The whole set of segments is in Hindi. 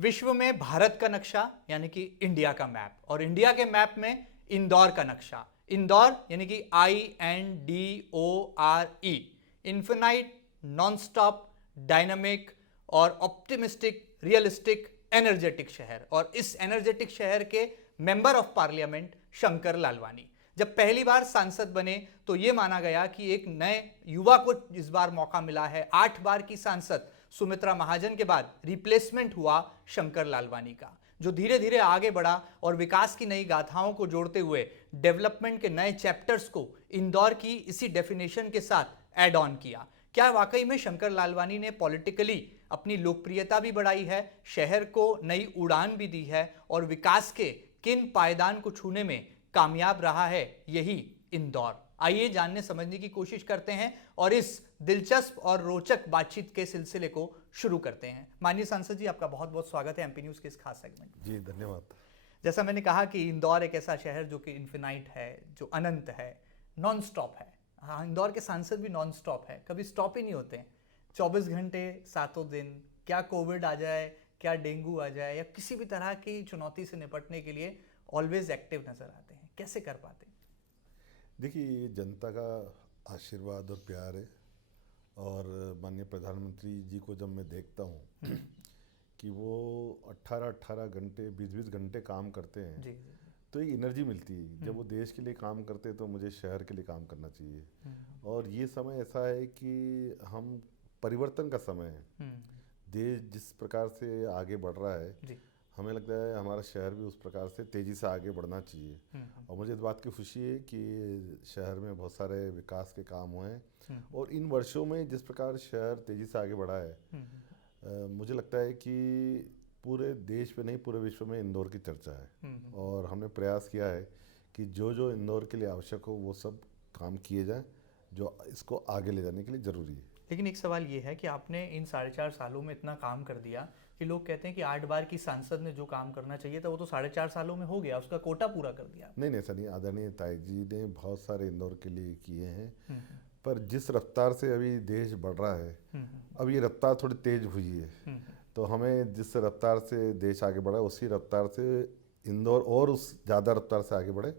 विश्व में भारत का नक्शा यानी कि इंडिया का मैप, और इंडिया के मैप में इंदौर का नक्शा। इंदौर यानी कि INDORE, infinite, non stop, dynamic और ऑप्टिमिस्टिक, रियलिस्टिक, एनर्जेटिक शहर। और इस एनर्जेटिक शहर के member of parliament Shankar Lalwani जब पहली बार सांसद बने तो यह माना गया कि एक नए युवा को इस बार मौका मिला है। 8 बार की सांसद सुमित्रा महाजन के बाद रिप्लेसमेंट हुआ शंकर लालवानी का, जो धीरे धीरे आगे बढ़ा और विकास की नई गाथाओं को जोड़ते हुए डेवलपमेंट के नए चैप्टर्स को इंदौर की इसी डेफिनेशन के साथ ऐड ऑन किया। क्या वाकई में शंकर लालवानी ने पॉलिटिकली अपनी लोकप्रियता भी बढ़ाई है, शहर को नई उड़ान भी दी है और विकास के किन पायदान को छूने में कामयाब रहा है यही इंदौर? आइए जानने समझने की कोशिश करते हैं और इस दिलचस्प और रोचक बातचीत के सिलसिले को शुरू करते हैं। माननीय सांसद जी, आपका बहुत बहुत स्वागत है एमपी न्यूज के इस खास सेगमेंट में। जी धन्यवाद। जैसा मैंने कहा कि इंदौर एक ऐसा शहर जो कि इन्फिनाइट है, जो अनंत है, नॉन स्टॉप है। हाँ, इंदौर के सांसद भी नॉन स्टॉप है, कभी स्टॉप ही नहीं होते हैं। 24 घंटे सातों दिन, क्या कोविड आ जाए, क्या डेंगू आ जाए या किसी भी तरह की चुनौती से निपटने के लिए ऑलवेज एक्टिव नजर आते हैं। कैसे कर पाते हैं? देखिए, ये जनता का आशीर्वाद और प्यार है। और माननीय प्रधानमंत्री जी को जब मैं देखता हूँ कि वो 18-18 घंटे 20-20 घंटे काम करते हैं जी। तो एक एनर्जी मिलती है। जब वो देश के लिए काम करते हैं तो मुझे शहर के लिए काम करना चाहिए। और ये समय ऐसा है कि हम परिवर्तन का समय है। देश जिस प्रकार से आगे बढ़ रहा है जी। हमें लगता है हमारा शहर भी उस प्रकार से तेज़ी से आगे बढ़ना चाहिए। और मुझे इस बात की खुशी है कि शहर में बहुत सारे विकास के काम हुए हैं। और इन वर्षों में जिस प्रकार शहर तेज़ी से आगे बढ़ा है, मुझे लगता है कि पूरे देश में नहीं पूरे विश्व में इंदौर की चर्चा है। और हमने प्रयास किया है कि जो जो इंदौर के लिए आवश्यक हो वो सब काम किए जाएं जो इसको आगे ले जाने के लिए ज़रूरी है। लेकिन एक सवाल ये है कि आपने इन 4.5 सालों में इतना काम कर दिया कि लोग कहते हैं कि 8 बार की सांसद ने जो काम करना चाहिए था वो तो 4.5 सालों में हो गया, उसका कोटा पूरा कर दिया। नहीं ऐसा नहीं। आदरणीय ताई जी ने बहुत सारे इंदौर के लिए किए हैं, पर जिस रफ्तार से अभी देश बढ़ रहा है अब ये रफ्तार थोड़ी तेज हुई है। तो हमें जिस रफ्तार से देश आगे बढ़ा उसी रफ्तार से इंदौर और उस ज़्यादा रफ्तार से आगे बढ़े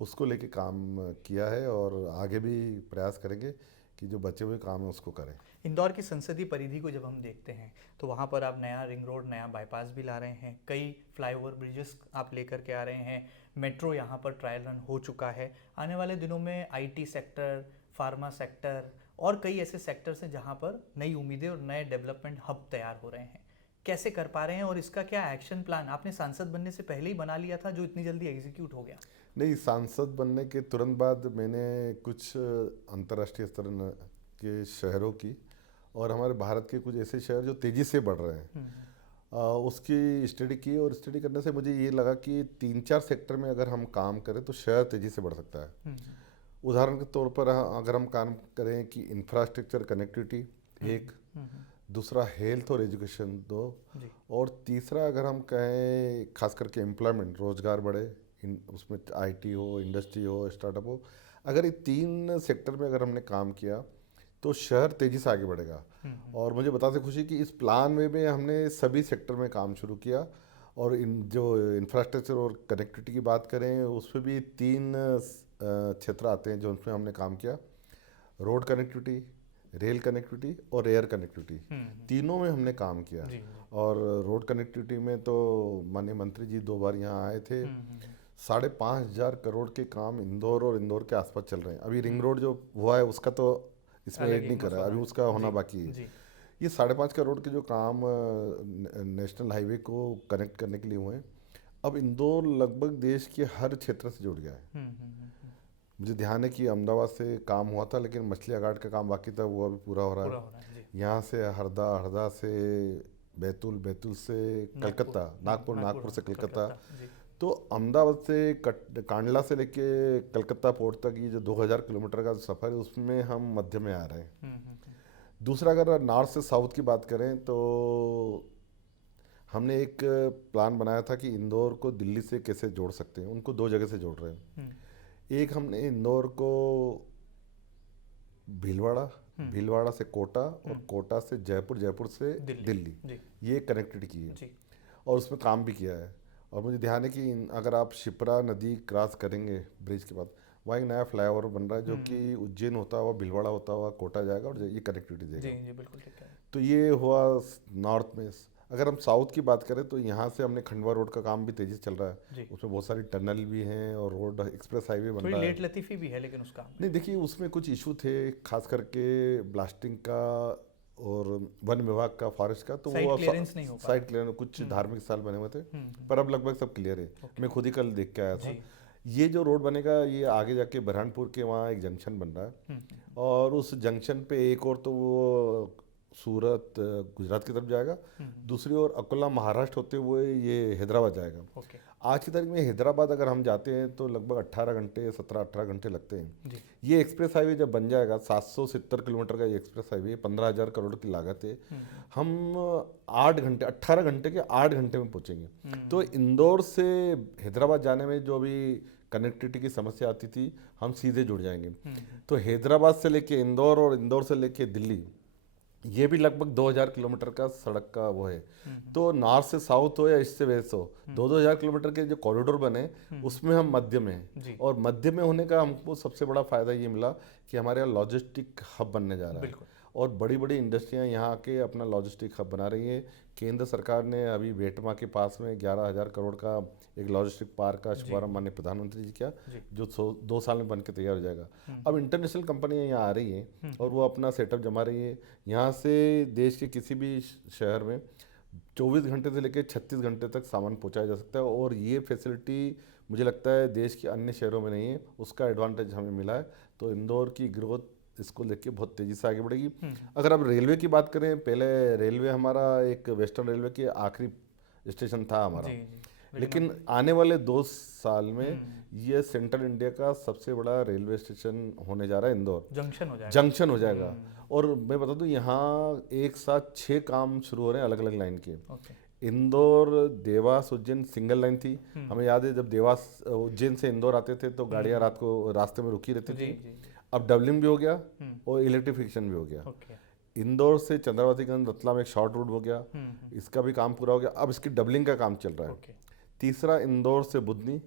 उसको लेके काम किया है। और आगे भी प्रयास करेंगे कि जो बचे हुए काम है उसको करें। इंदौर की संसदीय परिधि को जब हम देखते हैं तो वहाँ पर आप नया रिंग रोड, नया बाईपास भी ला रहे हैं, कई फ्लाईओवर ब्रिजेस आप लेकर के आ रहे हैं, मेट्रो यहाँ पर ट्रायल रन हो चुका है। आने वाले दिनों में IT सेक्टर, फार्मा सेक्टर और कई ऐसे सेक्टर्स हैं जहाँ पर नई उम्मीदें और नए डेवलपमेंट हब तैयार हो रहे हैं। कैसे कर पा रहे हैं और इसका क्या एक्शन प्लान आपने सांसद बनने से पहले ही बना लिया था जो इतनी जल्दी एग्जीक्यूट हो गया? नहीं, सांसद बनने के तुरंत बाद मैंने कुछ अंतर्राष्ट्रीय स्तर के शहरों की और हमारे भारत के कुछ ऐसे शहर जो तेज़ी से बढ़ रहे हैं उसकी स्टडी की। और स्टडी करने से मुझे ये लगा कि 3-4 सेक्टर में अगर हम काम करें तो शहर तेज़ी से बढ़ सकता है। उदाहरण के तौर पर अगर हम काम करें कि इंफ्रास्ट्रक्चर कनेक्टिविटी एक, दूसरा हेल्थ और एजुकेशन 2, और तीसरा अगर हम कहें खास करके एम्प्लॉयमेंट, रोजगार बढ़े, उसमें IT हो, इंडस्ट्री हो, स्टार्टअप हो। अगर ये 3 सेक्टर में अगर हमने काम किया तो शहर तेज़ी से आगे बढ़ेगा। और मुझे बताते खुशी कि इस प्लान में हमने सभी सेक्टर में काम शुरू किया। और इन जो इंफ्रास्ट्रक्चर और कनेक्टिविटी की बात करें उसमें भी 3 क्षेत्र आते हैं जो उसमें हमने काम किया। रोड कनेक्टिविटी, रेल कनेक्टिविटी और एयर कनेक्टिविटी, तीनों में हमने काम किया। और रोड कनेक्टिविटी में तो माननीय मंत्री जी 2 बार यहाँ आए थे। 5,500 करोड़ के काम इंदौर और इंदौर के आसपास चल रहे हैं। अभी रिंग रोड जो हुआ है उसका तो इसमें ऐड नहीं करा, अभी उसका होना बाकी है। ये 5.5 करोड़ के जो काम नेशनल हाईवे को कनेक्ट करने के लिए हुए हैं, अब इंदौर लगभग देश के हर क्षेत्र से जुड़ गया है। मुझे ध्यान है कि अहमदाबाद से काम हुआ था लेकिन मछलिया घाट का काम बाकी था, वो अभी पूरा हो रहा है। यहाँ से हरदा, हरदा से बैतूल, बैतूल से कलकत्ता, नागपुर, नागपुर से कलकत्ता। तो अहमदाबाद से कांडला से लेके कलकत्ता पोर्ट तक ये जो 2000 किलोमीटर का सफ़र है उसमें हम मध्य में आ रहे हैं। दूसरा अगर नॉर्थ से साउथ की बात करें तो हमने एक प्लान बनाया था कि इंदौर को दिल्ली से कैसे जोड़ सकते हैं। उनको 2 जगह से जोड़ रहे हैं। एक हमने इंदौर को भीलवाड़ा, भीलवाड़ा से कोटा और कोटा से जयपुर, जयपुर से दिल्ली, ये कनेक्टेड की है। और उसमें काम भी किया है। और मुझे ध्यान है कि अगर आप शिप्रा नदी क्रॉस करेंगे ब्रिज के बाद, वहाँ एक नया फ्लाईओवर बन रहा है जो कि उज्जैन होता हुआ, भीलवाड़ा होता हुआ कोटा जाएगा और ये कनेक्टिविटी देगा। जी जी बिल्कुल ठीक है। तो ये हुआ नॉर्थ में। अगर हम साउथ की बात करें तो यहाँ से हमने खंडवा रोड का काम भी तेजी से चल रहा है। जी। उसमें बहुत सारी टनल भी हैं और रोड एक्सप्रेस हाईवे बन थोड़ी रहा है। लेट लतीफ़ी भी है लेकिन उसका नहीं देखिए, उसमें कुछ इशू थे, खास करके ब्लास्टिंग का और वन विभाग का, फॉरेस्ट का, तो साइट वो क्लियरेंस नहीं हो पा साइट क्लियर कुछ धार्मिक स्थल बने हुए थे, पर अब लगभग सब क्लियर है। मैं खुद ही कल देख के आया था। जी। ये जो रोड बनेगा ये आगे जाके बरहानपुर के वहाँ एक जंक्शन बन रहा है, और उस जंक्शन पे एक और तो वो सूरत गुजरात की तरफ जाएगा, दूसरी ओर अकोला महाराष्ट्र होते हुए ये हैदराबाद जाएगा। ओके। आज की तारीख में हैदराबाद अगर हम जाते हैं तो लगभग 18 घंटे 17-18 घंटे लगते हैं। जी। ये एक्सप्रेस हाईवे जब बन जाएगा, 770 किलोमीटर का ये एक्सप्रेस हाईवे, 15,000 करोड़ की लागत है। हम 8 घंटे 18 घंटे के 8 घंटे में पहुंचेंगे। तो इंदौर से हैदराबाद जाने में जो अभी कनेक्टिविटी की समस्या आती थी, हम सीधे जुड़ जाएंगे। तो हैदराबाद से लेके इंदौर और इंदौर से लेके दिल्ली, ये भी लगभग 2000 किलोमीटर का सड़क का वो है। तो नॉर्थ से साउथ हो या ईस्ट से वेस्ट हो, 2-2000 किलोमीटर के जो कॉरिडोर बने उसमें हम मध्य में हैं। और मध्य में होने का हमको सबसे बड़ा फायदा ये मिला कि हमारे यहाँ लॉजिस्टिक हब बनने जा रहा है, और बड़ी बड़ी इंडस्ट्रियां यहाँ आके अपना लॉजिस्टिक हब बना रही हैं। केंद्र सरकार ने अभी बेटमा के पास में 11,000 करोड़ का एक लॉजिस्टिक पार्क का शुभारंभ माननीय प्रधानमंत्री जी किया, जो 2 साल में बन के तैयार हो जाएगा। अब इंटरनेशनल कंपनियां यहाँ आ रही हैं और वो अपना सेटअप जमा रही है। यहाँ से देश के किसी भी शहर में 24 घंटे से लेकर 36 घंटे तक सामान पहुँचाया जा सकता है, और ये फैसिलिटी मुझे लगता है देश के अन्य शहरों में नहीं है, उसका एडवांटेज हमें मिला है। तो इंदौर की ग्रोथ इसको लेके बहुत तेजी से आगे बढ़ेगी। अगर अब रेलवे की बात करें, पहले रेलवे हमारा एक वेस्टर्न रेलवे के आखिरी स्टेशन था हमारा, लेकिन आने वाले 2 साल में ये सेंट्रल इंडिया का सबसे बड़ा रेलवे स्टेशन होने जा रहा है। इंदौर जंक्शन हो जाएगा। और मैं बता दूं, यहाँ एक साथ 6 काम शुरू हो रहे हैं अलग अलग लाइन के। इंदौर देवास उज्जैन सिंगल लाइन थी। हमें याद है जब देवास उज्जैन से इंदौर आते थे तो गाड़ियाँ रात को रास्ते में रुकी रहती थी। अब डबलिंग भी हो गया और इलेक्ट्रिफिकेशन भी हो गया। इंदौर से चंद्रावतीगंज रतलाम एक शॉर्ट रूट हो गया, इसका भी काम पूरा हो गया। अब इसकी डबलिंग का काम चल रहा है। तीसरा इंदौर से बुधनी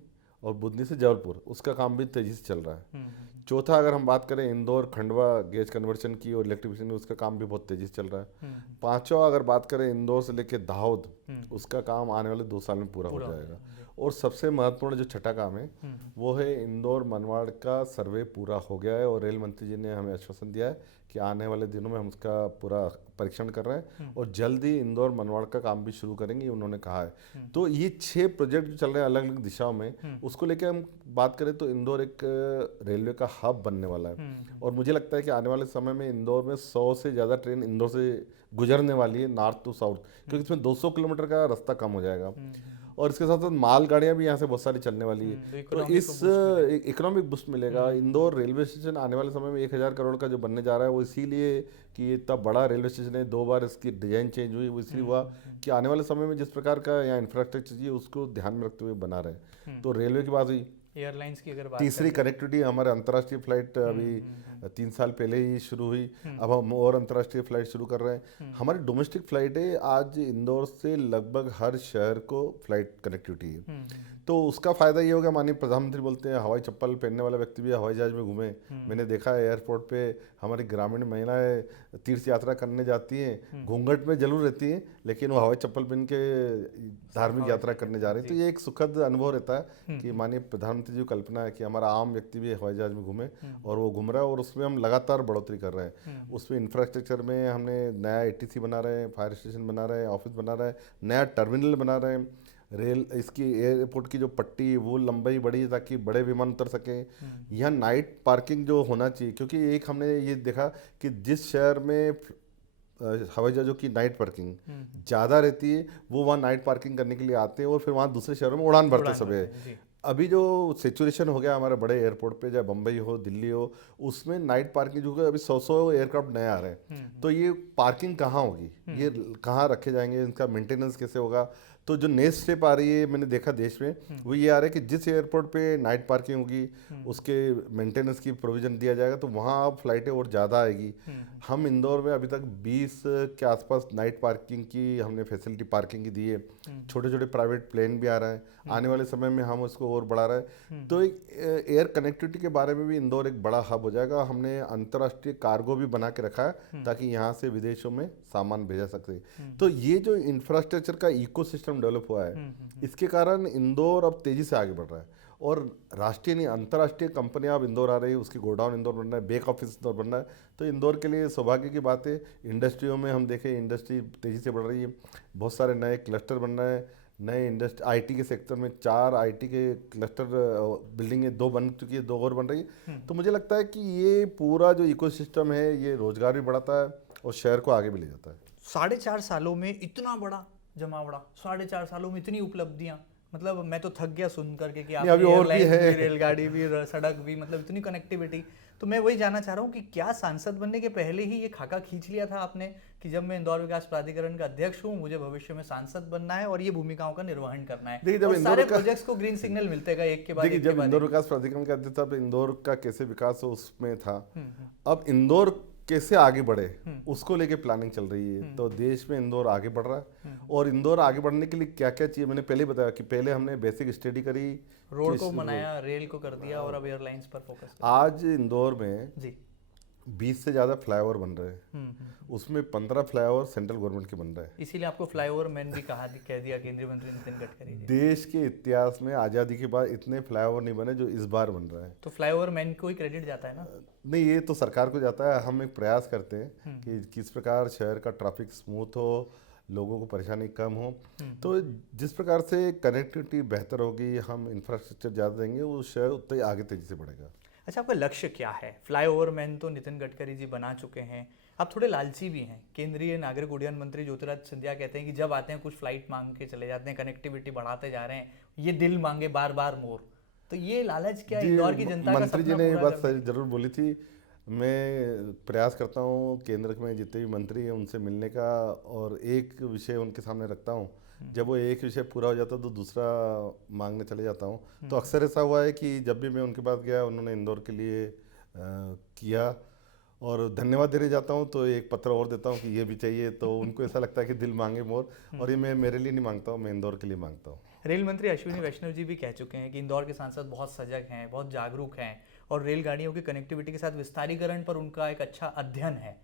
और बुधनी से जबलपुर, उसका काम भी तेजी से चल रहा है। चौथा अगर हम बात करें इंदौर खंडवा गेज कन्वर्शन की और इलेक्ट्रिफिकेशन, उसका काम भी बहुत तेजी से चल रहा है। पांचवा अगर बात करें इंदौर से लेकर दाहोद, उसका काम आने वाले 2 साल में पूरा हो जाएगा। और सबसे महत्वपूर्ण जो छठा काम है वो है इंदौर मनमाड़ का सर्वे पूरा हो गया है, और रेल मंत्री जी ने हमें आश्वासन दिया है कि आने वाले दिनों में हम उसका पूरा परीक्षण कर रहे हैं और जल्द ही इंदौर मनमाड़ का काम भी शुरू करेंगे, उन्होंने कहा है। तो ये 6 प्रोजेक्ट जो चल रहे हैं अलग अलग दिशाओं में, उसको लेकर हम बात करें तो इंदौर एक रेलवे का हब बनने वाला है। और मुझे लगता है कि आने वाले समय में इंदौर में 100 से ज़्यादा ट्रेन इंदौर से गुजरने वाली है नॉर्थ टू साउथ, क्योंकि इसमें 200 किलोमीटर का रास्ता कम हो जाएगा। और इसके साथ साथ माल गाड़ियाँ भी यहाँ से बहुत सारी चलने वाली है, तो इस इकोनॉमिक बूस्ट मिलेगा। इंदौर रेलवे स्टेशन आने वाले समय में 1000 करोड़ का जो बनने जा रहा है वो इसीलिए कि ये इतना बड़ा रेलवे स्टेशन है, 2 बार इसकी डिजाइन चेंज हुई, वो इसलिए हुआ कि आने वाले समय में जिस प्रकार का यहाँ इंफ्रास्ट्रक्चर चाहिए उसको ध्यान में रखते हुए बना रहे। तो रेलवे की बात हुई। एयरलाइंस की अगर बात तीसरी कनेक्टिविटी, हमारे अंतर्राष्ट्रीय फ्लाइट अभी 3 साल पहले ही शुरू हुई, अब हम और अंतर्राष्ट्रीय फ्लाइट शुरू कर रहे हैं। हमारी डोमेस्टिक फ्लाइट है, आज इंदौर से लगभग हर शहर को फ्लाइट कनेक्टिविटी है। तो उसका फायदा ये होगा, माननीय प्रधानमंत्री बोलते हैं हवाई चप्पल पहनने वाला व्यक्ति भी हवाई जहाज में घूमे। मैंने देखा है एयरपोर्ट पे हमारी ग्रामीण महिलाएं तीर्थ यात्रा करने जाती हैं, घूंघट में जरूर रहती हैं, लेकिन वो हवाई चप्पल पहन के धार्मिक यात्रा करने जा रहे हैं। तो ये एक सुखद अनुभव रहता है कि माननीय प्रधानमंत्री जी को कल्पना है कि हमारा आम व्यक्ति भी हवाई जहाज में घूमे, और वो घूम रहा है, और उसमें हम लगातार बढ़ोतरी कर रहे हैं। उसमें इंफ्रास्ट्रक्चर में हमने नया ATC बना रहे हैं, फायर स्टेशन बना रहे हैं, ऑफिस बना रहे हैं, नया टर्मिनल बना रहे हैं, रेल इसकी एयरपोर्ट की जो पट्टी वो लंबाई बढ़ी ताकि बड़े विमान उतर सकें। यहाँ नाइट पार्किंग जो होना चाहिए, क्योंकि एक हमने ये देखा कि जिस शहर में हवाई जहाज़ों की नाइट पार्किंग ज़्यादा रहती है वो वहाँ नाइट पार्किंग करने के लिए आते हैं और फिर वहाँ दूसरे शहरों में उड़ान भरते समय अभी जो सिचुएशन हो गया हमारे बड़े एयरपोर्ट पे, चाहे बम्बई हो दिल्ली हो, उसमें नाइट पार्किंग जो है अभी 100 एयरक्राफ्ट नए आ रहे हैं। तो ये पार्किंग कहाँ होगी, ये कहाँ रखे जाएंगे, इनका मेंटेनेंस कैसे होगा। तो जो नेक्स्ट स्टेप आ रही है मैंने देखा देश में, वो ये आ रहा है कि जिस एयरपोर्ट पे नाइट पार्किंग होगी उसके मेंटेनेंस की प्रोविजन दिया जाएगा, तो वहाँ अब फ्लाइटें और ज़्यादा आएगी। हम इंदौर में अभी तक 20 के आसपास नाइट पार्किंग की हमने फैसिलिटी पार्किंग की दी है। छोटे छोटे प्राइवेट प्लेन भी आ रहा है, आने वाले समय में हम उसको और बढ़ा रहे हैं। तो एक एयर कनेक्टिविटी के बारे में भी इंदौर एक बड़ा हब हो जाएगा। हमने अंतर्राष्ट्रीय कार्गो भी बना के रखा है ताकि यहाँ से विदेशों में सामान भेजा सकते। तो ये जो इंफ्रास्ट्रक्चर का इकोसिस्टम डेवलप हुआ है, इसके कारण इंदौर अब तेजी से आगे बढ़ रहा है। और राष्ट्रीय नहीं अंतर्राष्ट्रीय कंपनियां अब इंदौर आ रही है, उसकी गोडाउन इंदौर बन रहा है, बैक ऑफिस इंदौर बन रहा है। तो इंदौर के लिए सौभाग्य की बात है। इंडस्ट्रियों में हम देखें इंडस्ट्री तेज़ी से बढ़ रही है, बहुत सारे नए क्लस्टर बन रहे हैं। नए इंडस्ट्री आईटी के सेक्टर में 4 आईटी के क्लस्टर बिल्डिंगें 2 बन चुकी है, 2 और बन रही है। तो मुझे लगता है कि ये पूरा जो इकोसिस्टम है ये रोजगार भी बढ़ाता है और शहर को आगे भी ले जाता है। 4.5 सालों में इतना बड़ा जमावड़ा, 4.5 सालों में इतनी उपलब्धियां, मतलब मैं तो थक गया सुन करके कि नहीं, अभी और भी एयरलाइन है। भी, रेलगाड़ी भी, सड़क भी, मतलब इतनी कनेक्टिविटी। तो मैं वही जानना चाह रहा हूँ कि क्या सांसद बनने के पहले ही ये खाका खींच लिया था आपने कि जब मैं इंदौर विकास प्राधिकरण का अध्यक्ष हूँ मुझे भविष्य में सांसद बनना है और ये भूमिकाओं का निर्वहन करना है, देखिए, जब और इंदौर सारे का प्रोजेक्ट्स को ग्रीन सिग्नल मिलते गए एक के बाद देखिए एक के जब बाद इंदौर एक। विकास प्राधिकरण का अध्यक्ष था तो इंदौर का कैसे विकास हो उसमें था। अब इंदौर कैसे आगे बढ़े उसको लेके प्लानिंग चल रही है। तो देश में इंदौर आगे बढ़ रहा है, और इंदौर आगे बढ़ने के लिए क्या क्या चाहिए मैंने पहले बताया कि पहले हमने बेसिक स्टडी करी, रोड को बनाया, रेल को कर दिया, और अब एयरलाइंस पर फोकस आज इंदौर में जी 20 से ज़्यादा फ्लाईओवर बन रहे हैं। उसमें 15 फ्लाईओवर सेंट्रल गवर्नमेंट के बन रहे हैं। इसीलिए आपको फ्लाईओवर मैन भी कह दिया केंद्रीय मंत्री नितिन गडकरी जी। देश के इतिहास में आज़ादी के बाद इतने फ्लाईओवर नहीं बने जो इस बार बन रहे हैं। तो फ्लाईओवर मैन को ही क्रेडिट जाता है ना? नहीं, ये तो सरकार को जाता है। हम एक प्रयास करते हैं कि किस प्रकार शहर का ट्रैफिक स्मूथ हो, लोगों को परेशानी कम हो। तो जिस प्रकार से कनेक्टिविटी बेहतर होगी, हम इंफ्रास्ट्रक्चर ज़्यादा देंगे, वो शहर उतना ही आगे तेज़ी से बढ़ेगा। अच्छा, आपका लक्ष्य क्या है? फ्लाईओवर मैन तो नितिन गडकरी जी बना चुके हैं, आप थोड़े लालची भी हैं। केंद्रीय नागरिक उड्डयन मंत्री ज्योतिरादित्य सिंधिया कहते हैं कि जब आते हैं कुछ फ्लाइट मांग के चले जाते हैं, कनेक्टिविटी बढ़ाते जा रहे हैं, ये दिल मांगे बार बार मोर। तो ये लालच क्या इंदौर की जनता का मंत्री जी सपना ने ये पूरा बात करने? जरूर बोली थी। मैं प्रयास करता हूँ केंद्र में जितने भी मंत्री हैं उनसे मिलने का, और एक विषय उनके सामने रखता हूँ। जब वो एक विषय पूरा हो जाता है तो दूसरा मांगने चले जाता हूँ। तो अक्सर ऐसा हुआ है कि जब भी मैं उनके पास गया उन्होंने इंदौर के लिए किया, और धन्यवाद देने जाता हूँ तो एक पत्र और देता हूँ कि ये भी चाहिए। तो उनको ऐसा लगता है कि दिल मांगे मोर, और ये मैं मेरे लिए नहीं मांगता हूँ, मैं इंदौर के लिए मांगता हूँ। रेल मंत्री अश्विनी वैष्णव जी भी कह चुके हैं कि इंदौर के सांसद बहुत सजग हैं, बहुत जागरूक हैं, और रेलगाड़ियों की कनेक्टिविटी के साथ विस्तारीकरण पर उनका एक अच्छा अध्ययन है।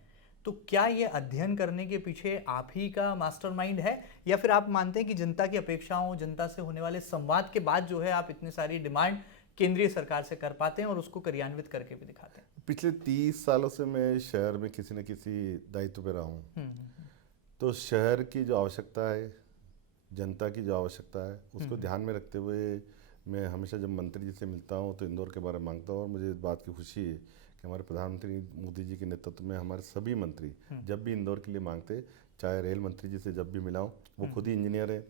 तो क्या ये अध्ययन करने के पीछे आप ही का मास्टरमाइंड है, या फिर आप मानते हैं कि जनता की अपेक्षाओं, जनता से होने वाले संवाद के बाद जो है आप इतनी सारी डिमांड केंद्रीय सरकार से कर पाते हैं और उसको क्रियान्वित करके भी दिखाते हैं? पिछले 30 सालों से मैं शहर में किसी न किसी दायित्व पे रहा हूँ। तो शहर की जो आवश्यकता है, जनता की जो आवश्यकता है, उसको ध्यान में रखते हुए मैं हमेशा जब मंत्री जी से मिलता हूँ तो इंदौर के बारे में मांगता हूँ। और मुझे इस बात की खुशी है कि हमारे प्रधानमंत्री मोदी जी के नेतृत्व में हमारे सभी मंत्री जब भी इंदौर के लिए मांगते, चाहे रेल मंत्री जी से जब भी मिला हूँ, वो खुद ही इंजीनियर है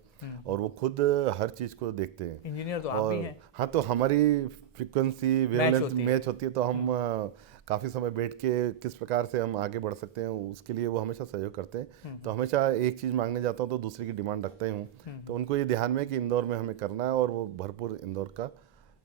और वो खुद हर चीज़ को देखते हैं। इंजीनियर तो आप ही हैं। हाँ, तो हमारी फ्रीक्वेंसी वेवलेंथ मैच होती है, तो हम काफ़ी समय बैठ के किस प्रकार से हम आगे बढ़ सकते हैं उसके लिए वो हमेशा सहयोग करते हैं। तो हमेशा एक चीज़ मांगने जाता हूँ तो दूसरे की डिमांड रखता ही हूँ। तो उनको ये ध्यान में है कि इंदौर में हमें करना है, और वो भरपूर इंदौर का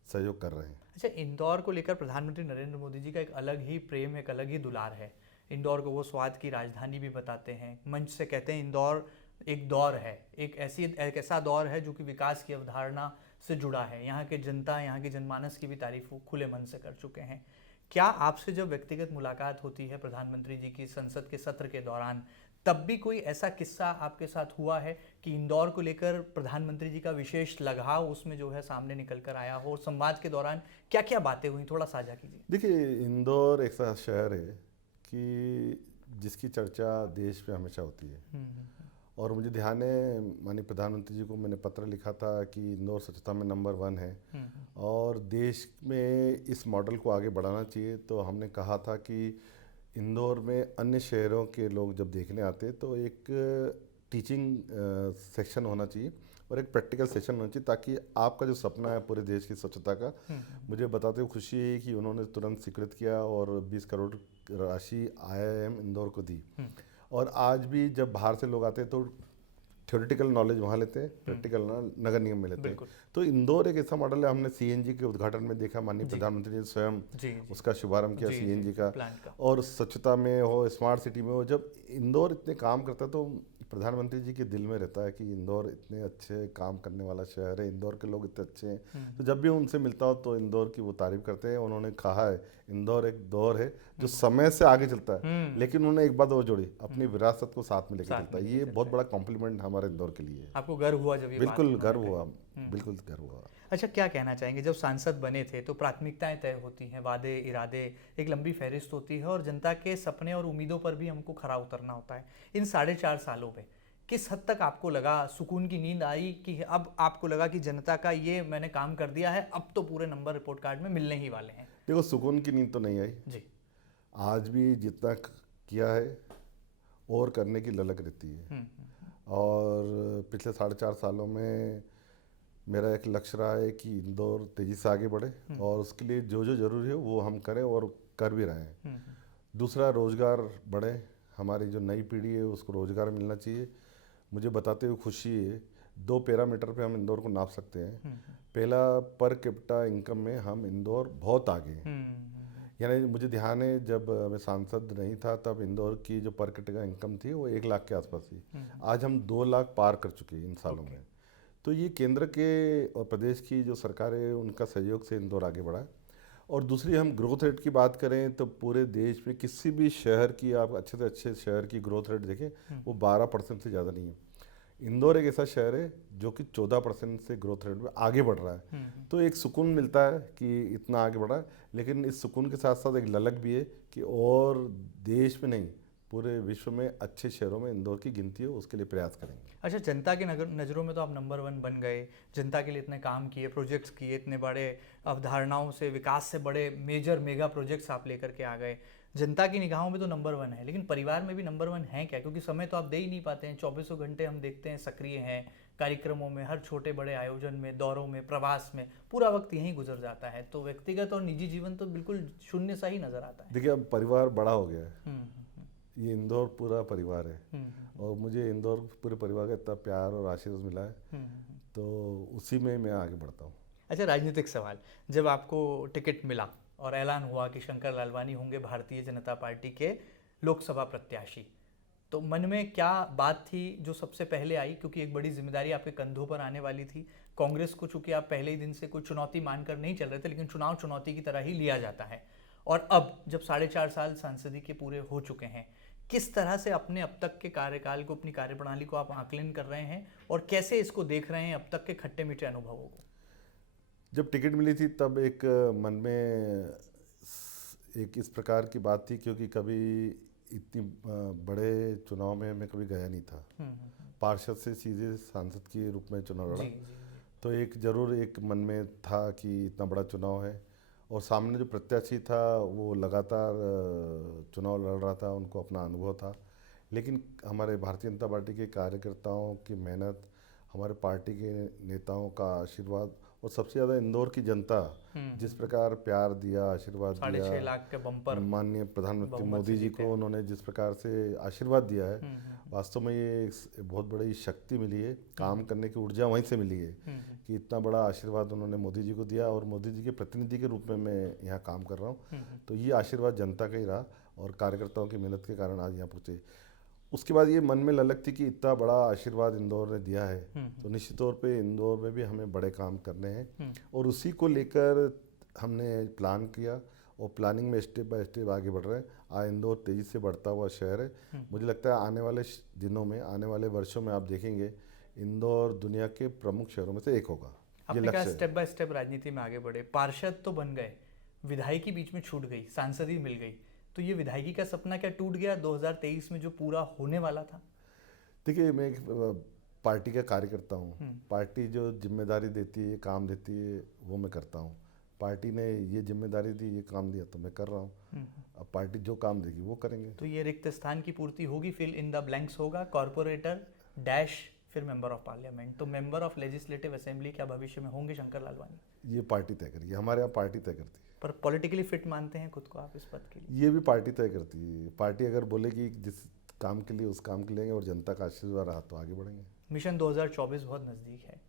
सहयोग कर रहे हैं। अच्छा, इंदौर को लेकर प्रधानमंत्री नरेंद्र मोदी जी का एक अलग ही प्रेम, एक अलग ही दुलार है। इंदौर को वो स्वाद की राजधानी भी बताते हैं, मंच से कहते हैं इंदौर एक दौर है, एक ऐसा दौर है जो कि विकास की अवधारणा से जुड़ा है। यहाँ के जनता, यहाँ के जनमानस की भी तारीफ खुले मन से कर चुके हैं। क्या आपसे जब व्यक्तिगत मुलाकात होती है प्रधानमंत्री जी की संसद के सत्र के दौरान, तब भी कोई ऐसा किस्सा आपके साथ हुआ है कि इंदौर को लेकर प्रधानमंत्री जी का विशेष लगाव उसमें जो है सामने निकल कर आया हो, और संवाद के दौरान क्या क्या बातें हुई, थोड़ा साझा कीजिए। देखिए, इंदौर एक ऐसा शहर है कि जिसकी चर्चा देश में हमेशा होती है। और मुझे ध्यान है माननीय प्रधानमंत्री जी को मैंने पत्र लिखा था कि इंदौर स्वच्छता में नंबर 1 है और देश में इस मॉडल को आगे बढ़ाना चाहिए। तो हमने कहा था कि इंदौर में अन्य शहरों के लोग जब देखने आते तो एक टीचिंग सेक्शन होना चाहिए और एक प्रैक्टिकल सेशन होना चाहिए, ताकि आपका जो सपना है पूरे देश की स्वच्छता का, मुझे बताते हुए खुशी है कि उन्होंने तुरंत स्वीकृत किया और 20 करोड़ राशि IIM इंदौर को दी। और आज भी जब बाहर से लोग आते हैं तो थ्योरेटिकल नॉलेज वहाँ लेते हैं, प्रैक्टिकल नगर निगम में लेते हैं। तो इंदौर एक ऐसा मॉडल है, हमने CNG के उद्घाटन में देखा, माननीय प्रधानमंत्री ने स्वयं उसका शुभारंभ किया CNG का। और स्वच्छता में हो, स्मार्ट सिटी में हो, जब इंदौर इतने काम करता है तो प्रधानमंत्री जी के दिल में रहता है कि इंदौर इतने अच्छे काम करने वाला शहर है, इंदौर के लोग इतने अच्छे हैं। तो जब भी उनसे मिलता हो तो इंदौर की वो तारीफ करते हैं। उन्होंने कहा है इंदौर एक दौर है जो समय से आगे चलता है, लेकिन उन्होंने एक बात और जोड़ी, अपनी विरासत को साथ में लेकर चलता है। ये बहुत बड़ा कॉम्प्लीमेंट हमारे इंदौर के लिए है। आपको गर्व हुआ जब ये बिल्कुल गर्व हुआ, बिल्कुल गर्व हुआ। अच्छा, क्या कहना चाहेंगे, जब सांसद बने थे तो प्राथमिकताएं तय होती हैं, वादे इरादे, एक लंबी फहरिस्त होती है और जनता के सपने और उम्मीदों पर भी हमको खरा उतरना होता है। इन 4.5 सालों में किस हद तक आपको लगा, सुकून की नींद आई कि अब आपको लगा कि जनता का ये मैंने काम कर दिया है, अब तो पूरे नंबर रिपोर्ट कार्ड में मिलने ही वाले हैं? देखो, सुकून की नींद तो नहीं आई जी। आज भी जितना किया है और करने की ललक रहती है। और पिछले 4.5 सालों में मेरा एक लक्ष्य रहा है कि इंदौर तेज़ी से आगे बढ़े और उसके लिए जो जो जरूरी है वो हम करें और कर भी रहे हैं। दूसरा, रोज़गार बढ़े, हमारी जो नई पीढ़ी है उसको रोज़गार मिलना चाहिए। मुझे बताते हुए खुशी है, 2 पैरामीटर पे हम इंदौर को नाप सकते हैं। पहला, पर कैपिटा इनकम में हम इंदौर बहुत आगे हैं। यानी मुझे ध्यान है जब मैं सांसद नहीं था तब इंदौर की जो पर कैपिटा इनकम थी वो 1 लाख के आसपास थी। आज हम 2 लाख पार कर चुके हैं इन सालों में। तो ये केंद्र के और प्रदेश की जो सरकार है उनका सहयोग से इंदौर आगे बढ़ा है। और दूसरी, हम ग्रोथ रेट की बात करें तो पूरे देश में किसी भी शहर की आप अच्छे से अच्छे शहर की ग्रोथ रेट देखें वो 12% से ज़्यादा नहीं है। इंदौर एक ऐसा शहर है जो कि 14% से ग्रोथ रेट में आगे बढ़ रहा है। तो एक सुकून मिलता है कि इतना आगे बढ़ा है, लेकिन इस सुकून के साथ साथ एक ललक भी है कि और देश में नहीं पूरे विश्व में अच्छे शहरों में इंदौर की गिनती हो, उसके लिए प्रयास करेंगे। अच्छा, जनता की नज़रों में तो आप नंबर 1 बन गए, जनता के लिए इतने काम किए, प्रोजेक्ट्स किए, इतने बड़े अवधारणाओं से, विकास से बड़े मेगा प्रोजेक्ट्स आप लेकर के आ गए। जनता की निगाहों में तो नंबर 1 है, लेकिन परिवार में भी नंबर 1 है क्या? क्योंकि समय तो आप दे ही नहीं पाते हैं, 24 घंटे हम देखते हैं सक्रिय हैं कार्यक्रमों में, हर छोटे बड़े आयोजन में, दौरों में, प्रवास में, पूरा वक्त यहीं गुजर जाता है। तो व्यक्तिगत और निजी जीवन तो बिल्कुल शून्य सा ही नजर आता है। देखिए, अब परिवार बड़ा हो गया है, ये इंदौर पूरा परिवार है और मुझे इंदौर पूरे परिवार का इतना प्यार और आशीर्वाद मिला है, तो उसी में मैं आगे बढ़ता हूँ। अच्छा, राजनीतिक सवाल, जब आपको टिकट मिला और ऐलान हुआ कि शंकर लालवानी होंगे भारतीय जनता पार्टी के लोकसभा प्रत्याशी, तो मन में क्या बात थी जो सबसे पहले आई? क्योंकि एक बड़ी जिम्मेदारी आपके कंधों पर आने वाली थी। कांग्रेस को चूंकि आप पहले ही दिन से कोई चुनौती मानकर नहीं चल रहे थे, लेकिन चुनाव चुनौती की तरह ही लिया जाता है। और अब जब 4.5 साल सांसदी के पूरे हो चुके हैं, किस तरह से अपने अब तक के कार्यकाल को, अपनी कार्यप्रणाली को आप आकलन कर रहे हैं और कैसे इसको देख रहे हैं अब तक के खट्टे मीठे अनुभवों को? जब टिकट मिली थी तब एक मन में एक इस प्रकार की बात थी, क्योंकि कभी इतनी बड़े चुनाव में मैं कभी गया नहीं था। पार्षद से सीधे सांसद के रूप में चुनाव लड़ा, तो एक जरूर एक मन में था कि इतना बड़ा चुनाव है और सामने जो प्रत्याशी था वो लगातार चुनाव लड़ रहा था, उनको अपना अनुभव था। लेकिन हमारे भारतीय जनता पार्टी के कार्यकर्ताओं की मेहनत, हमारे पार्टी के नेताओं का आशीर्वाद और सबसे ज़्यादा इंदौर की जनता जिस प्रकार प्यार दिया, आशीर्वाद दिया, 6.5 लाख के बम्पर माननीय प्रधानमंत्री मोदी जी को उन्होंने जिस प्रकार से आशीर्वाद दिया है, वास्तव में ये एक बहुत बड़ी शक्ति मिली है, काम करने की ऊर्जा वहीं से मिली है कि इतना बड़ा आशीर्वाद उन्होंने मोदी जी को दिया और मोदी जी के प्रतिनिधि के रूप में मैं यहाँ काम कर रहा हूँ। तो ये आशीर्वाद जनता का ही रहा और कार्यकर्ताओं की मेहनत के कारण आज यहाँ पहुँचे। उसके बाद ये मन में ललक थी कि इतना बड़ा आशीर्वाद इंदौर ने दिया है, तो निश्चित तौर पे इंदौर में भी हमें बड़े काम करने हैं और उसी को लेकर हमने प्लान किया और प्लानिंग में स्टेप बाय स्टेप आगे बढ़ रहे हैं। आज इंदौर तेज़ी से बढ़ता हुआ शहर है। मुझे लगता है आने वाले दिनों में, आने वाले वर्षों में आप देखेंगे इंदौर दुनिया के प्रमुख शहरों में से एक होगा। आपने कहा स्टेप बाय स्टेप राजनीति में आगे बढ़े, पार्षद तो बन गए, विधायकी बीच में छूट गई, सांसदी मिल गई, तो ये विधायकी का सपना क्या टूट गया 2023 में जो पूरा होने वाला था? देखिए, मैं एक पार्टी का कार्यकर्ता हूँ। पार्टी जो जिम्मेदारी देती है, काम देती है, वो मैं करता हूँ। पार्टी ने ये जिम्मेदारी दी, ये काम दिया, तो मैं कर रहा हूँ। अब पार्टी जो काम देगी वो करेंगे। तो ये रिक्त स्थान की पूर्ति होगी, फिल इन द ब्लैंक्स होगा, कॉर्पोरेटर, डैश फिर मेंबर ऑफ पार्लियामेंट, तो मेंबर ऑफ लेजिस्लेटिव असेंबली क्या भविष्य में होंगे शंकर लालवानी? ये पार्टी तय करेगी, हमारे यहाँ पार्टी तय करती पर पॉलिटिकली फिट मानते हैं खुद को आप इस पद के लिए? है। ये भी पार्टी तय करती है। पार्टी अगर बोलेगी जिस काम के लिए उस काम के लिए और जनता का आशीर्वाद रहा तो आगे बढ़ेंगे। मिशन 2024 बहुत नज़दीक है,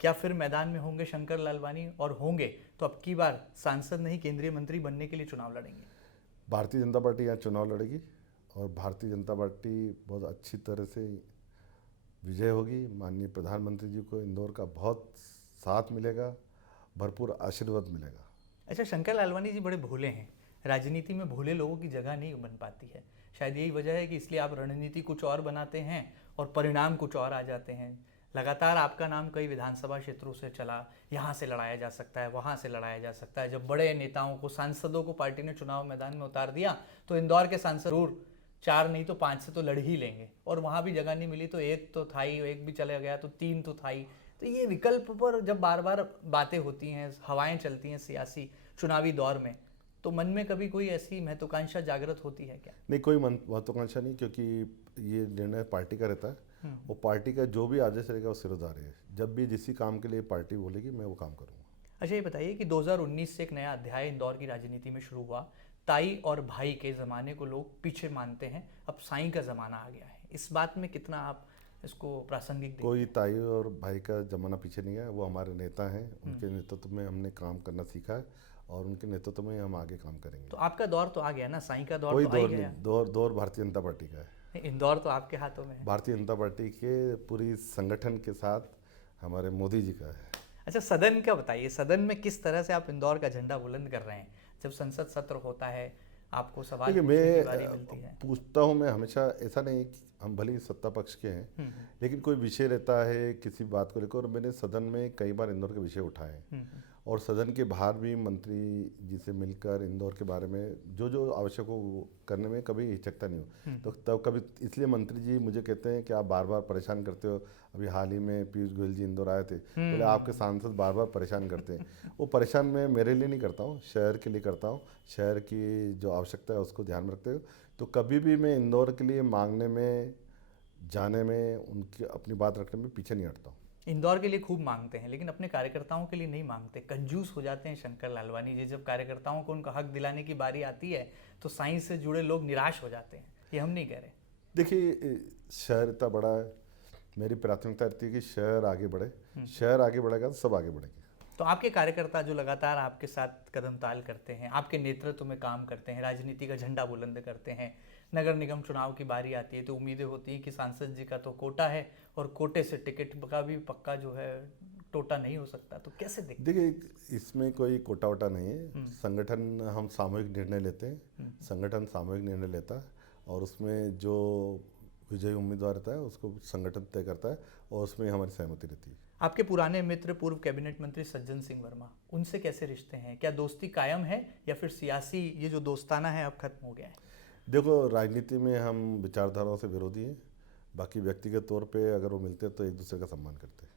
क्या फिर मैदान में होंगे शंकर लालवानी? और होंगे तो अब की बार सांसद नहीं केंद्रीय मंत्री बनने के लिए चुनाव लड़ेंगे? भारतीय जनता पार्टी यहाँ चुनाव लड़ेगी और भारतीय जनता पार्टी बहुत अच्छी तरह से विजय होगी। माननीय प्रधानमंत्री जी को इंदौर का बहुत साथ मिलेगा, भरपूर आशीर्वाद मिलेगा। अच्छा, शंकर लालवानी जी बड़े भोले हैं, राजनीति में भोले लोगों की जगह नहीं बन पाती है, शायद यही वजह है कि इसलिए आप रणनीति कुछ और बनाते हैं और परिणाम कुछ और आ जाते हैं। लगातार आपका नाम कई विधानसभा क्षेत्रों से चला, यहाँ से लड़ाया जा सकता है, वहाँ से लड़ाया जा सकता है। जब बड़े नेताओं को, सांसदों को पार्टी ने चुनाव मैदान में उतार दिया तो इंदौर के सांसद जरूर 4 नहीं तो 5 से तो लड़ ही लेंगे, और वहाँ भी जगह नहीं मिली तो एक तो था ही, एक भी चला गया तो 3 तो था ही। तो ये विकल्प पर जब बार बार बातें होती हैं, हवाएं चलती हैं सियासी चुनावी दौर में, तो मन में कभी कोई ऐसी महत्वाकांक्षा जागृत होती है क्या? नहीं, कोई महत्वाकांक्षा नहीं, क्योंकि ये निर्णय पार्टी का रहता है। वो पार्टी का जो भी आदेश रहेगा वो सिरदार है। जब भी जिस काम के लिए पार्टी बोलेगी मैं वो काम करूँगा। अच्छा, ये बताइए कि 2019 से एक नया अध्याय इंदौर की राजनीति में शुरू हुआ। ताई और भाई के ज़माने को लोग पीछे मानते हैं, अब साईं का ज़माना आ गया है। इस बात में कितना आप इसको प्रासंगिक देखते हैं? कोई ताई और भाई का जमाना पीछे नहीं है, वो हमारे नेता हैं। उनके नेतृत्व में हमने काम करना सीखा है और उनके नेतृत्व में हम आगे काम करेंगे। तो आपका दौर तो आ गया ना, साईं का दौर कोई तो आ ही दौर गया। नहीं, दौर भारतीय जनता पार्टी का है। इंदौर तो आपके हाथों में है। भारतीय जनता पार्टी के पूरी संगठन के साथ हमारे मोदी जी का है। अच्छा, सदन का बताइए, सदन में किस तरह से आप इंदौर का झंडा बुलंद कर रहे हैं? जब संसद सत्र होता है, आपको सवाल देखिए, पूछने की बारी मिलती है। मैं पूछता हूँ, मैं हमेशा, ऐसा नहीं कि हम भले ही सत्ता पक्ष के हैं, लेकिन कोई विषय रहता है किसी बात को लेकर, और मैंने सदन में कई बार इंदौर के विषय उठाए और सदन के बाहर भी मंत्री जी से मिलकर इंदौर के बारे में जो जो आवश्यक हो वो करने में कभी हिचकता नहीं हो। तो तब कभी इसलिए मंत्री जी मुझे कहते हैं कि आप बार बार परेशान करते हो। अभी हाल ही में पीयूष गोयल जी इंदौर आए थे, बोले आपके सांसद बार बार परेशान करते हैं। वो परेशान मैं मेरे लिए नहीं करता हूँ, शहर के लिए करता हूँ। शहर की जो आवश्यकता है उसको ध्यान में रखते हुए तो कभी भी मैं इंदौर के लिए मांगने में, जाने में, उनकी अपनी बात रखने में पीछे नहीं हटता हूँ। इंदौर के लिए खूब मांगते हैं, लेकिन अपने कार्यकर्ताओं के लिए नहीं मांगते, कंजूस हो जाते हैं शंकर लालवानी जी। जब कार्यकर्ताओं को उनका हक दिलाने की बारी आती है तो साइंस से जुड़े लोग निराश हो जाते हैं। ये हम नहीं कह रहे। देखिए, शहर इतना बड़ा है, मेरी प्राथमिकता रहती है कि शहर आगे बढ़े। शहर आगे बढ़ेगा तो सब आगे बढ़ेंगे। तो आपके कार्यकर्ता जो लगातार आपके साथ कदम ताल करते हैं, आपके नेतृत्व में काम करते हैं, राजनीति का झंडा बुलंद करते हैं, नगर निगम चुनाव की बारी आती है तो उम्मीदें होती हैं कि सांसद जी का तो कोटा है और कोटे से टिकट का भी पक्का जो है टोटा नहीं हो सकता, तो कैसे देखते? देखिए, इसमें कोई कोटा वोटा नहीं है। संगठन, हम सामूहिक निर्णय लेते हैं, संगठन सामूहिक निर्णय लेता है और उसमें जो विजयी उम्मीदवार रहता है उसको संगठन तय करता है और उसमें हमारी सहमति रहती है। आपके पुराने मित्र पूर्व कैबिनेट मंत्री सज्जन सिंह वर्मा, उनसे कैसे रिश्ते हैं? क्या दोस्ती कायम है या फिर सियासी ये जो दोस्ताना है अब खत्म हो गया है? देखो, राजनीति में हम विचारधाराओं से विरोधी हैं, बाकी व्यक्तिगत तौर पे अगर वो मिलते हैं तो एक दूसरे का सम्मान करते हैं।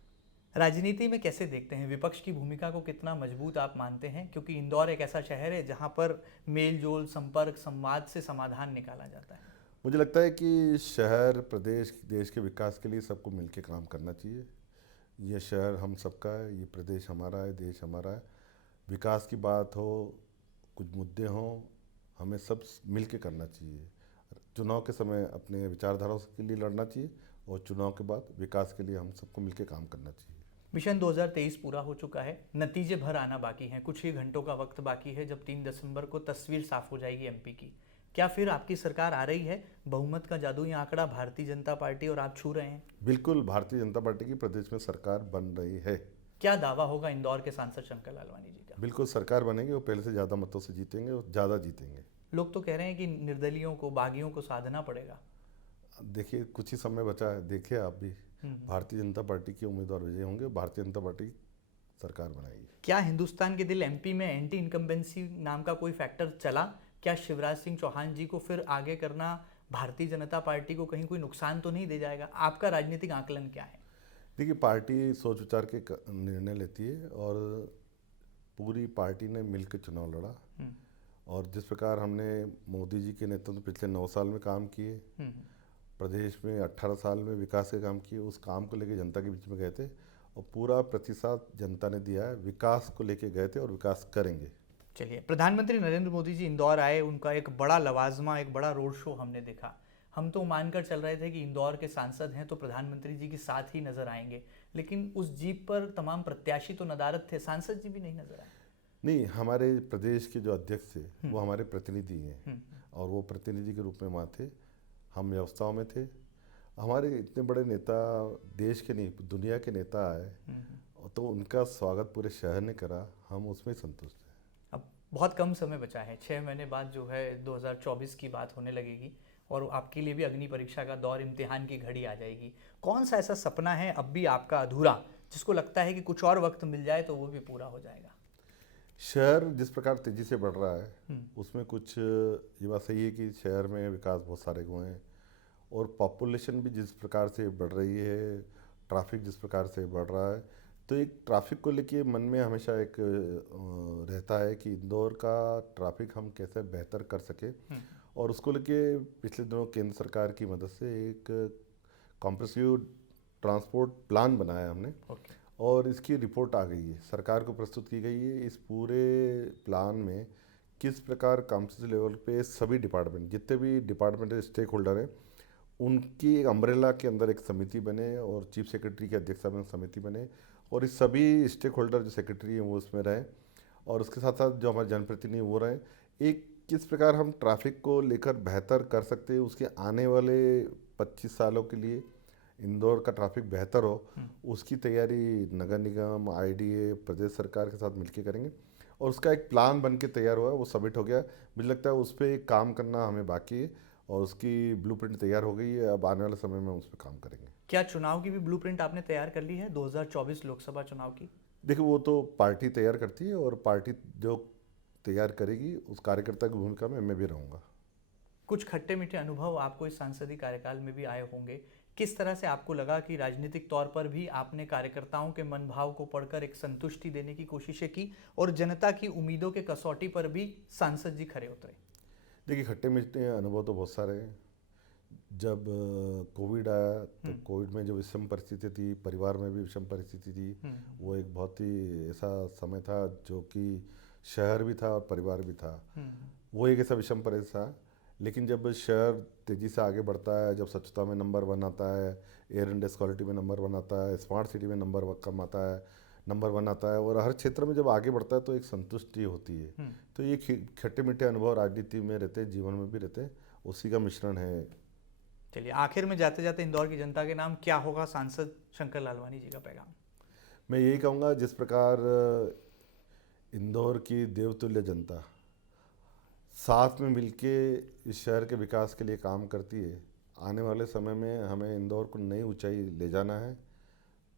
राजनीति में कैसे देखते हैं विपक्ष की भूमिका को, कितना मजबूत आप मानते हैं? क्योंकि इंदौर एक ऐसा शहर है जहां पर मेल जोल, संपर्क, संवाद से समाधान निकाला जाता है। मुझे लगता है कि शहर, प्रदेश, देश के विकास के लिए सबको मिलकर काम करना चाहिए। ये शहर हम सबका है, ये प्रदेश हमारा है, देश हमारा है। विकास की बात हो, कुछ मुद्दे हों, हमें सब मिलकर करना चाहिए। चुनाव के समय अपने विचारधाराओं के लिए लड़ना चाहिए और चुनाव के बाद विकास के लिए हम सबको मिलकर काम करना चाहिए। मिशन 2023 पूरा हो चुका है, नतीजे भर आना बाकी हैं, कुछ ही घंटों का वक्त बाकी है जब 3 दिसंबर को तस्वीर साफ हो जाएगी एमपी की। क्या फिर आपकी सरकार आ रही है? बहुमत का जादुई आंकड़ा भारतीय जनता पार्टी और आप छू रहे हैं। बिल्कुल, भारतीय जनता पार्टी की प्रदेश में सरकार बन रही है। क्या दावा होगा इंदौर के सांसद शंकर लालवानी जी का? बिल्कुल सरकार बनेगी, वो पहले से ज़्यादा मतों से जीतेंगे और ज़्यादा जीतेंगे। लोग तो कह रहे हैं कि निर्दलियों को, बागियों को साधना पड़ेगा। देखिए, कुछ ही समय बचा है, देखिए आप भी। भारतीय जनता पार्टी के उम्मीदवार विजय होंगे, भारतीय जनता पार्टी सरकार बनाएगी। क्या हिंदुस्तान के दिल एमपी में एंटी इनकम्बेंसी नाम का कोई फैक्टर चला? क्या शिवराज सिंह चौहान जी को फिर आगे करना भारतीय जनता पार्टी को कहीं कोई नुकसान तो नहीं दे जाएगा? आपका राजनीतिक आकलन क्या है? देखिए, पार्टी सोच विचार के निर्णय लेती है और पूरी पार्टी ने मिलकर चुनाव लड़ा और जिस प्रकार हमने मोदी जी के नेतृत्व में पिछले 9 साल में काम किए प्रदेश में 18 साल में विकास के काम किए, उस काम को लेके जनता के बीच में गए थे और पूरा प्रतिशत जनता ने दिया है। विकास को लेके गए थे और विकास करेंगे। चलिए, प्रधानमंत्री नरेंद्र मोदी जी इंदौर आए, उनका एक बड़ा लवाजमा, एक बड़ा रोड शो हमने देखा। हम तो मानकर चल रहे थे कि इंदौर के सांसद हैं तो प्रधानमंत्री जी के साथ ही नजर आएंगे, लेकिन उस जीप पर तमाम प्रत्याशी तो नदारद थे, सांसद जी भी नहीं नजर आए। नहीं, हमारे प्रदेश के जो अध्यक्ष थे वो हमारे प्रतिनिधि हैं और वो प्रतिनिधि के रूप में वहाँ थे। हम व्यवस्थाओं में थे। हमारे इतने बड़े नेता, देश के नहीं दुनिया के नेता आए तो उनका स्वागत पूरे शहर ने करा, हम उसमें संतुष्ट हैं। अब बहुत कम समय बचा है, 6 महीने बाद जो है 2024 की बात होने लगेगी और आपके लिए भी अग्नि परीक्षा का दौर, इम्तिहान की घड़ी आ जाएगी। कौन सा ऐसा सपना है अब भी आपका अधूरा, जिसको लगता है कि कुछ और वक्त मिल जाए तो वो भी पूरा हो जाएगा? शहर जिस प्रकार तेजी से बढ़ रहा है उसमें कुछ ये बात सही है कि शहर में विकास बहुत सारे हुए हैं और पॉपुलेशन भी जिस प्रकार से बढ़ रही है, ट्रैफिक जिस प्रकार से बढ़ रहा है, तो एक ट्रैफिक को लेके मन में हमेशा एक रहता है कि इंदौर का ट्रैफिक हम कैसे बेहतर कर सके और उसको लेके पिछले दिनों केंद्र सरकार की मदद से एक कॉम्प्रेसिव ट्रांसपोर्ट प्लान बनाया हमने और इसकी रिपोर्ट आ गई है, सरकार को प्रस्तुत की गई है। इस पूरे प्लान में किस प्रकार कॉम्प्रेसिव लेवल पे सभी डिपार्टमेंट, जितने भी डिपार्टमेंट स्टेक होल्डर हैं, उनकी एक अम्ब्रेला के अंदर एक समिति बने और चीफ सेक्रेटरी की अध्यक्षता में समिति बने और इस सभी स्टेक होल्डर जो सेक्रेटरी हैं वो उसमें रहें और उसके साथ साथ जो हमारे जनप्रतिनिधि वो रहें। एक किस प्रकार हम ट्रैफिक को लेकर बेहतर कर सकते हैं, उसके आने वाले 25 सालों के लिए इंदौर का ट्रैफिक बेहतर हो, उसकी तैयारी नगर निगम, IDA, प्रदेश सरकार के साथ मिलकर करेंगे और उसका एक प्लान बन के तैयार हुआ, वो सबमिट हो गया। मुझे लगता है उस पर काम करना हमें बाकी है और उसकी ब्लूप्रिंट तैयार हो गई है। अब आने वाले समय में उस पर काम करेंगे। क्या चुनाव की भी ब्लूप्रिंट आपने तैयार कर ली है 2024 लोकसभा चुनाव की? देखिए, वो तो पार्टी तैयार करती है और पार्टी जो तैयार करेगी उस कार्यकर्ता की भूमिका में मैं भी रहूँगा। कुछ खट्टे मीठे अनुभव आपको इस सांसदीय कार्यकाल में भी आए होंगे। किस तरह से आपको लगा कि राजनीतिक तौर पर भी आपने कार्यकर्ताओं के मन भाव को पढ़कर एक संतुष्टि देने की कोशिशें की और जनता की उम्मीदों के कसौटी पर भी सांसद जी खरे उतरे? देखिए, खट्टे मीठे अनुभव तो बहुत सारे हैं। जब कोविड आया तो कोविड में जो विषम परिस्थिति थी, परिवार में भी विषम परिस्थिति थी, वो एक बहुत ही ऐसा समय था जो कि शहर भी था और परिवार भी था। वो एक ऐसा विषम परिस्थिति था, लेकिन जब शहर तेज़ी से आगे बढ़ता है, जब स्वच्छता में नंबर 1 आता है, एयर इंडेक्स क्वालिटी में नंबर 1 आता है, स्मार्ट सिटी में नंबर 1 आता है और हर क्षेत्र में जब आगे बढ़ता है तो एक संतुष्टि होती है। तो ये खट्टे मीठे अनुभव राजनीति में रहते हैं, जीवन में भी रहते हैं, उसी का मिश्रण है। चलिए, आखिर में जाते जाते इंदौर की जनता के नाम क्या होगा सांसद शंकर लालवानी जी का पैगाम? मैं यही कहूँगा, जिस प्रकार इंदौर की देवतुल्य जनता साथ में मिलके इस शहर के विकास के लिए काम करती है, आने वाले समय में हमें इंदौर को नई ऊंचाई ले जाना है।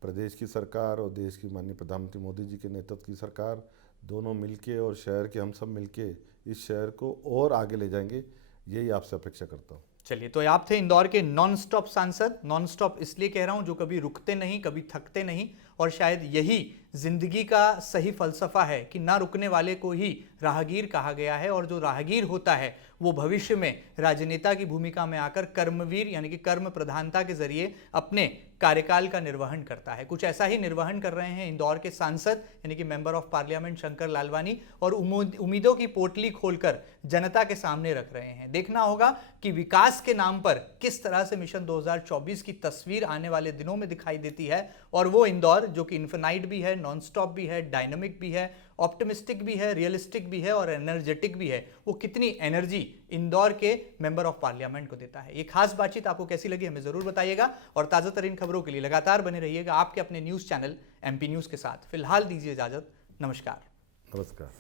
प्रदेश की सरकार और देश की माननीय प्रधानमंत्री मोदी जी के नेतृत्व की सरकार दोनों मिलके और शहर के हम सब मिलके इस शहर को और आगे ले जाएंगे, यही आपसे अपेक्षा करता हूँ। चलिए, तो आप थे इंदौर के नॉन स्टॉप सांसद। नॉन स्टॉप इसलिए कह रहा हूं, जो कभी रुकते नहीं, कभी थकते नहीं, और शायद यही जिंदगी का सही फलसफा है कि ना रुकने वाले को ही राहगीर कहा गया है और जो राहगीर होता है वो भविष्य में राजनेता की भूमिका में आकर कर्मवीर यानी कि कर्म प्रधानता के जरिए अपने कार्यकाल का निर्वहन करता है। कुछ ऐसा ही निर्वहन कर रहे हैं इंदौर के सांसद यानी कि member of parliament Shankar Lalwani और उम्मीदों की पोटली खोलकर जनता के सामने रख रहे हैं। देखना होगा कि विकास के नाम पर किस तरह से मिशन 2024 की तस्वीर आने वाले दिनों में दिखाई देती है और वो इंदौर जो कि इन्फिनाइट भी है, नॉन स्टॉप भी है, डायनामिक भी है, ऑप्टिमिस्टिक भी है, रियलिस्टिक भी है और एनर्जेटिक भी है, वो कितनी एनर्जी इंदौर के मेंबर ऑफ पार्लियामेंट को देता है। ये खास बातचीत आपको कैसी लगी हमें जरूर बताइएगा और ताज़ा तरीन खबरों के लिए लगातार बने रहिएगा आपके अपने न्यूज़ चैनल MP न्यूज़ के साथ। फिलहाल दीजिए इजाजत। नमस्कार।